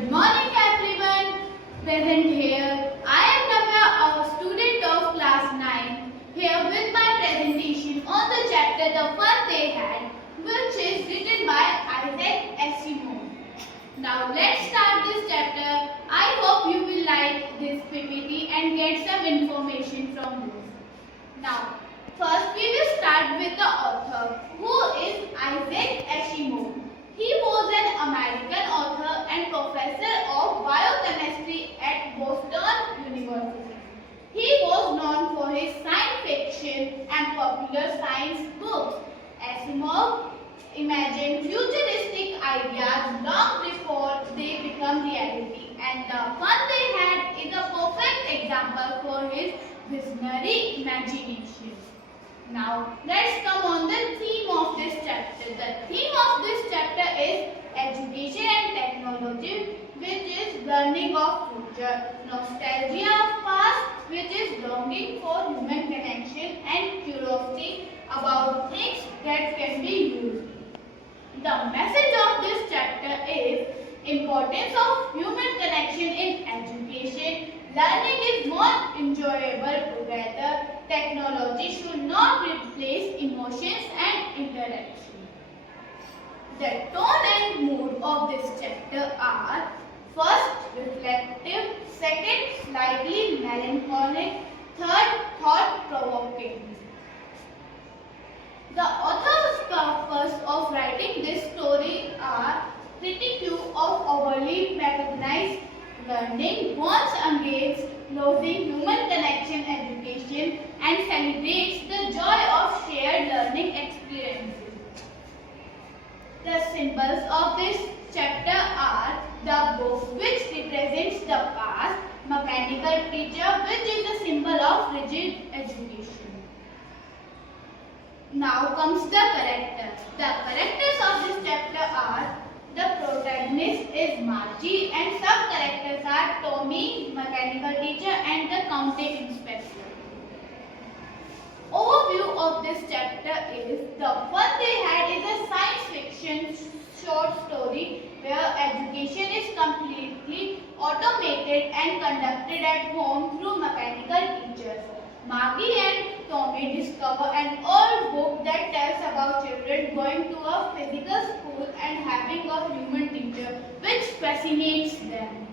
Good morning everyone. Present here. I am Navya, a student of class 9, here with my presentation on the chapter The Fun They Had, which is written by AIS Rewari. Now let's start this chapter. I hope you will like this PPT and get some information from this. Now, first we will start with the author, who is Isaac Asimov. He was an American author and professor of biochemistry at Boston University. He was known for his science fiction and popular science books. Asimov imagined futuristic ideas long before they become reality, and The Fun They Had is a perfect example for his visionary imagination. Now, let's come on the theme of this chapter. The theme of this chapter is education and technology, which is learning of future, nostalgia of past, which is longing for human connection, and curiosity about things that can be used. The message of this chapter is importance of human connection in education. Learning is more enjoyable together. Technology should not replace emotions and interaction. The tone and mood of this chapter are: first, reflective; second, slightly melancholic; third, thought-provoking. The author's purpose of writing this story are critique of overly mechanized learning, warns against losing human connection education, and celebrates the joy of shared learning experiences. The symbols of this chapter are the book, which represents the past; mechanical teacher, which is the symbol of rigid education. Now comes the characters. The characters of this chapter are: the protagonist is Margie, and sub-characters are Tommy, mechanical teacher, and the county inspector. Overview of this chapter is: The Fun They Had is a science fiction short story where education is completely automated and conducted at home through mechanical teachers. Margie and Tommy discover an old book that tells about children going to a physical school and having a human teacher, which fascinates them.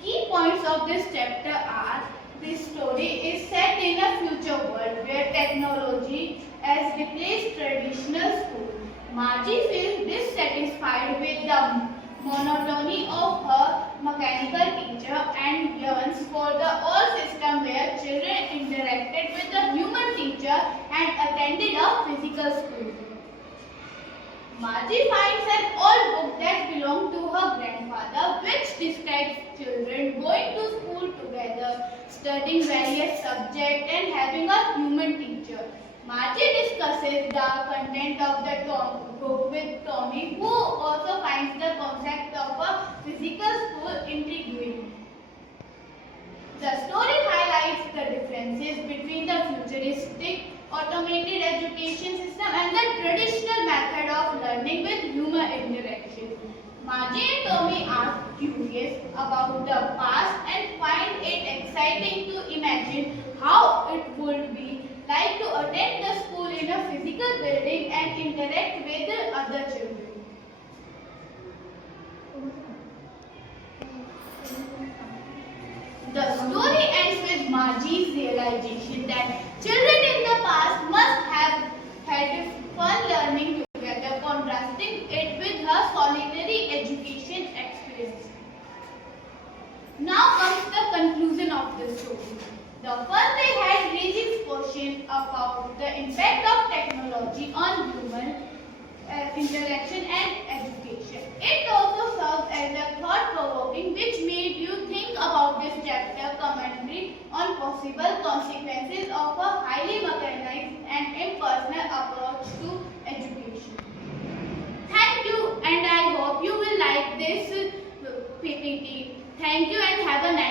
Key points of this chapter are: this story is set in a future world where technology has replaced traditional school. Margie feels dissatisfied with the monotony of her mechanical teacher and yearns for the old system where children interacted with the human teacher and attended a physical school. Margie finds an old book that belonged to her grandfather, which describes children going to school together, studying various subjects, and having a human teacher. Margie discusses the content of the book with Tommy, who also finds the concept of a physical school intriguing. The story highlights the differences between the futuristic automated education system and the traditional method of learning with human interaction. Margie and Tommy are curious about the past and find it exciting to imagine how it would be like to attend the school in a physical building and interact with the other children. The story ends with Margie's realization that children in the past must have had fun learning together, contrasting it with her solitary education experience. Now comes the conclusion of the story. The Fun They Had raises questions about the impact of technology on human interaction and education. It also serves as a thought-provoking, which made you think about this chapter commentary on possible consequences of a highly mechanized and impersonal approach to education. Thank you, and I hope you will like this PPT. Thank you and have a nice day.